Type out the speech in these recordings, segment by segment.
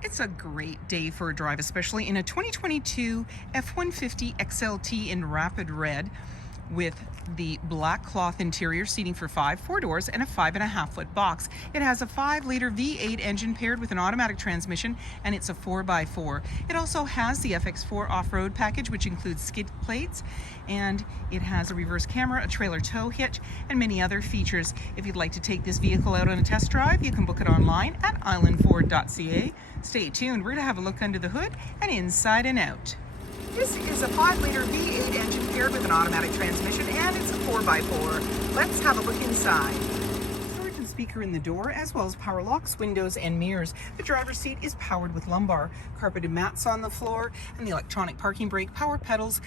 It's a great day for a drive, especially in a 2022 F-150 XLT in rapid red with the black cloth interior, seating for 4 doors, and a 5.5-foot box. It has a 5-liter V8 engine paired with an automatic transmission, and it's a 4x4. It also has the FX4 off-road package, which includes skid plates, and it has a reverse camera, a trailer tow hitch, and many other features. If you'd like to take this vehicle out on a test drive, you can book it online at islandford.ca. Stay tuned, we're going to have a look under the hood and inside and out. This is a 5-liter V8 engine paired with an automatic transmission, and it's a 4x4. Let's have a look inside. Storage and speaker in the door, as well as power locks, windows, and mirrors. The driver's seat is powered with lumbar, carpeted mats on the floor, and the electronic parking brake, power pedals,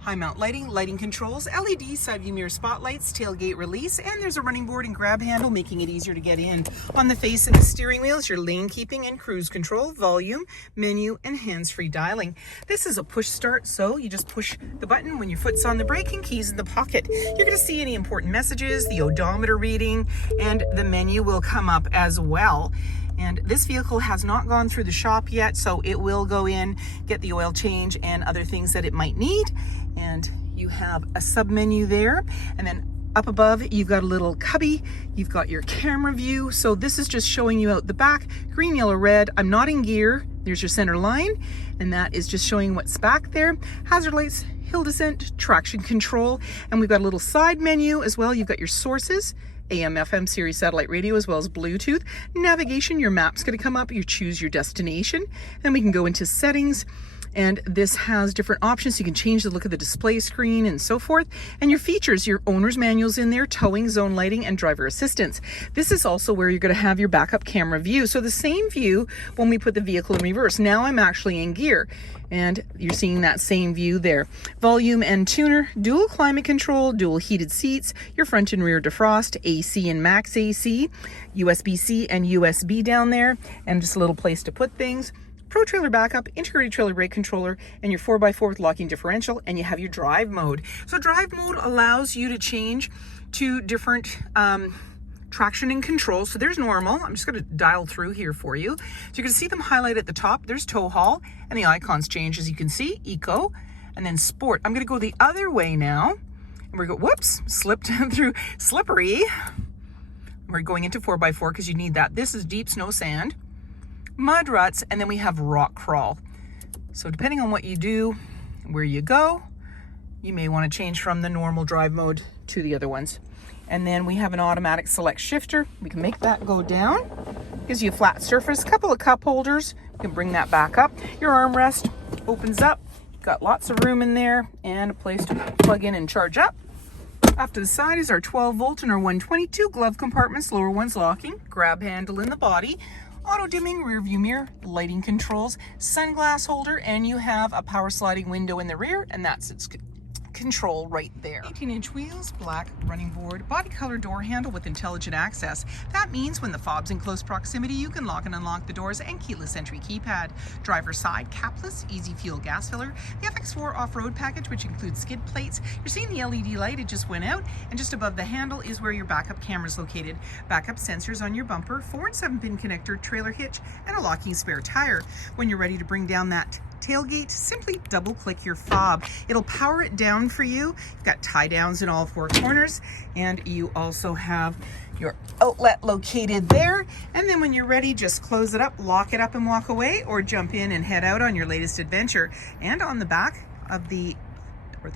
high mount lighting, lighting controls, LED side view mirror spotlights, tailgate release, and there's a running board and grab handle, making it easier to get in. On the face of the steering wheel is your lane keeping and cruise control, volume, menu, and hands-free dialing. This is a push start, so you just push the button when your foot's on the brake and keys in the pocket. You're going to see any important messages, the odometer reading, and the menu will come up as well. And this vehicle has not gone through the shop yet, so it will go in, get the oil change and other things that it might need. And you have a sub menu there, and then up above you've got a little cubby, you've got your camera view. So this is just showing you out the back, green, yellow, red. I'm not in gear. There's your center line, and that is just showing what's back there. Hazard lights, hill descent, traction control, and we've got a little side menu as well. You've got your sources, AM, FM, Sirius satellite radio, as well as Bluetooth. Navigation, your map's going to come up. You choose your destination. Then we can go into settings, and this has different options. You can change the look of the display screen and so forth. And your features, your owner's manual's in there, towing, zone lighting, and driver assistance. This is also where you're going to have your backup camera view. So the same view when we put the vehicle in reverse. Now I'm actually in gear, and you're seeing that same view there. Volume and tuner, dual climate control, dual heated seats, your front and rear defrost, AC and max AC, USB-C and USB down there, and just a little place to put things. Pro trailer backup, integrated trailer brake controller, and your 4x4 with locking differential, and you have your drive mode. So drive mode allows you to change to different traction and control. So there's normal. I'm just going to dial through here for you. So you're going to see them highlight at the top. There's tow haul, and the icons change, as you can see, eco, and then sport. I'm going to go the other way now, and we're going, whoops, slipped through slippery. We're going into 4x4 because you need that. This is deep snow sand, mud ruts, and then we have rock crawl. So depending on what you do, where you go, you may want to change from the normal drive mode to the other ones. And then we have an automatic select shifter. We can make that go down. Gives you a flat surface, couple of cup holders. You can bring that back up. Your armrest opens up. Got lots of room in there and a place to plug in and charge up. Off to the side is our 12-volt and our 122 glove compartments, lower one's locking, grab handle in the body, auto dimming rear view mirror, lighting controls, sunglass holder, and you have a power sliding window in the rear, and that's its control right there. 18-inch wheels, black running board, body color door handle with intelligent access. That means when the fob's in close proximity, you can lock and unlock the doors, and keyless entry keypad. Driver's side, capless, easy fuel gas filler. The FX4 off-road package, which includes skid plates. You're seeing the LED light, it just went out, and just above the handle is where your backup camera is located. Backup sensors on your bumper, 4 and 7-pin connector, trailer hitch, and a locking spare tire. When you're ready to bring down that tailgate, simply double click your fob. It'll power it down for you. You've got tie downs in all 4 corners, and you also have your outlet located there. And then when you're ready, just close it up, lock it up, and walk away, or jump in and head out on your latest adventure. And on the back of the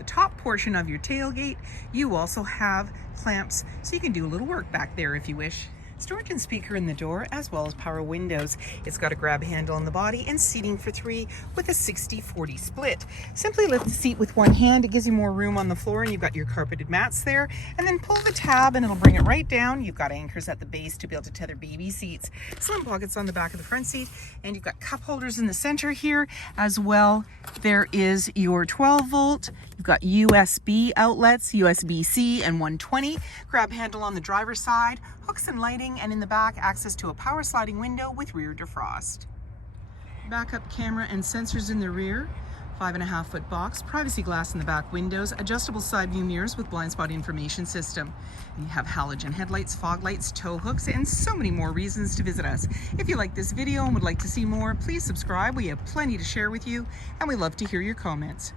top portion of your tailgate, you also have clamps, so you can do a little work back there if you wish. Storage and speaker in the door, as well as power windows. It's got a grab handle on the body and seating for 3 with a 60-40 split. Simply lift the seat with one hand. It gives you more room on the floor, and you've got your carpeted mats there. And then pull the tab and it'll bring it right down. You've got anchors at the base to be able to tether baby seats. Slim pockets on the back of the front seat, and you've got cup holders in the center here as well. There is your 12-volt. You've got USB outlets, USB-C and 120. Grab handle on the driver's side, hooks and lighting, and in the back, access to a power sliding window with rear defrost. Backup camera and sensors in the rear. 5.5-foot box, privacy glass in the back windows, adjustable side view mirrors with blind spot information system. And you have halogen headlights, fog lights, tow hooks, and so many more reasons to visit us. If you like this video and would like to see more, please subscribe. We have plenty to share with you, and we love to hear your comments.